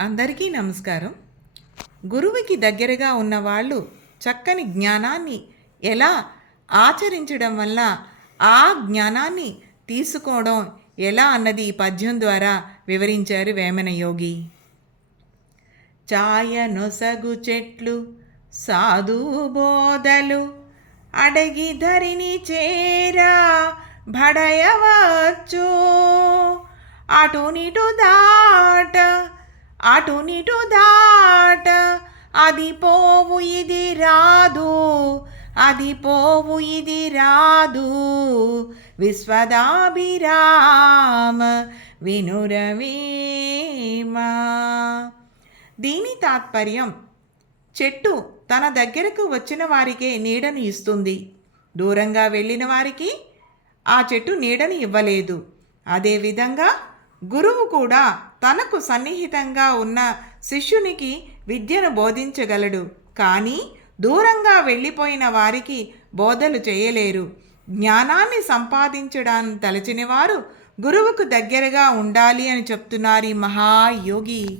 అందరికీ నమస్కారం. గురువుకి దగ్గరగా ఉన్నవాళ్ళు చక్కని జ్ఞానాన్ని ఎలా ఆచరించడం వల్ల ఆ జ్ఞానాన్ని తీసుకోవడం ఎలా అన్నది ఈ పద్యం ద్వారా వివరించారు వేమన యోగి. ఛాయ నొసగు చెట్లు సాధు బోధలు అడగి ధరిని చేరా భడయవచ్చు. అటు నిటు దాట అటునిటు దాట. అది పోవు ఇది రాదు. అది పోవు ఇది రాదు. విశ్వదాభిరామ వినురవీమా. దీని తాత్పర్యం చెట్టు తన దగ్గరకు వచ్చిన వారికే నీడను ఇస్తుంది. దూరంగా వెళ్ళిన వారికి ఆ చెట్టు నీడని ఇవ్వలేదు. అదేవిధంగా గురువు కూడా తనకు సన్నిహితంగా ఉన్న శిష్యునికి విద్యను బోధించగలడు. కానీ దూరంగా వెళ్ళిపోయిన వారికి బోధలు చేయలేరు. జ్ఞానాన్ని సంపాదించడానికి తలచినవారు గురువుకు దగ్గరగా ఉండాలి అని చెప్తున్నారు ఈ మహాయోగి.